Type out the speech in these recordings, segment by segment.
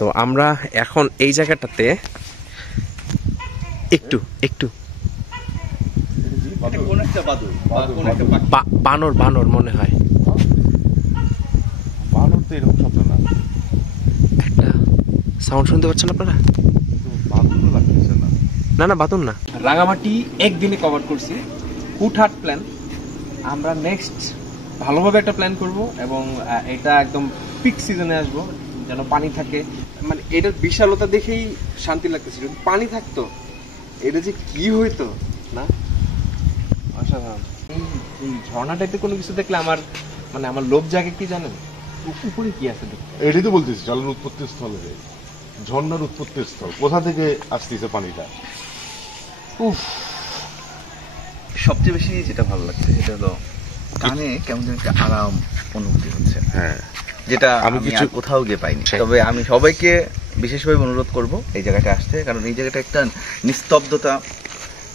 তো আমরা এখন এই জায়গাটাতে একটু একটু বানর বানর মনে হয়, বানর তো এরকম শব্দ না, একটা সাউন্ড শুনতে পাচ্ছেন আপনারা? বাদুর লাগতেছে না। না না বাদুর না। রাঙামাটি একদিনে কভার করছি, হুটহাট প্ল্যান। আমরা নেক্সট ভালোভাবে একটা প্ল্যান করব এবং এটা একদম পিক সিজনে আসবো, যেন পানি থাকে। মানে এটার বিশালতা দেখেই শান্তি লাগতেছে, যদি পানি থাকতো এটা যে কি হইতো না, অসাধারণ। এই ঝর্ণা টাইপের কোনো কিছু দেখলে আমার মানে আমার লোভ জাগে, কি জানেন উপরে কি আছে দেখতে। এটাই তো বলতেছি, জলের উৎপত্তি স্থল, ঝর্ণার উৎপত্তি স্থল, কোথা থেকে আসতেছে পানিটা। উফ, সবচেয়ে বেশি যেটা ভালো লাগছে সেটা হলো কানে কেমন যেন একটা আরাম অনুভূতি হচ্ছে, হ্যাঁ, যেটা আমি কিছু কোথাও গিয়ে পাইনি। তবে আমি সবাইকে বিশেষভাবে অনুরোধ করব এই জায়গাটা আসতে, কারণ এই জায়গাটা একটা নিস্তব্ধতা,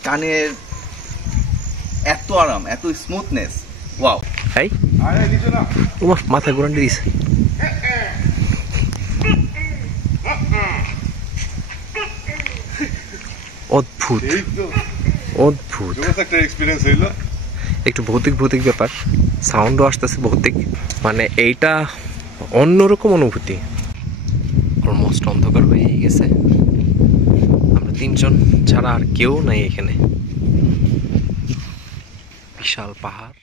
কানের এত আরাম, এত স্মুথনেস, ওয়াও। এই ওমা মাথা ঘুরান দিস। অদ্ভুত অদ্ভুত একটা এক্সপেরিয়েন্স হইলো, একটু ভৌতিক ভৌতিক ব্যাপার, সাউন্ডও আসতেছে ভৌতিক, মানে এইটা অন্যরকম অনুভূতি। অলমোস্ট অন্ধকার হয়ে গেছে, আমরা তিনজন ছাড়া আর কেউ নাই এখানে। বিশাল পাহাড়।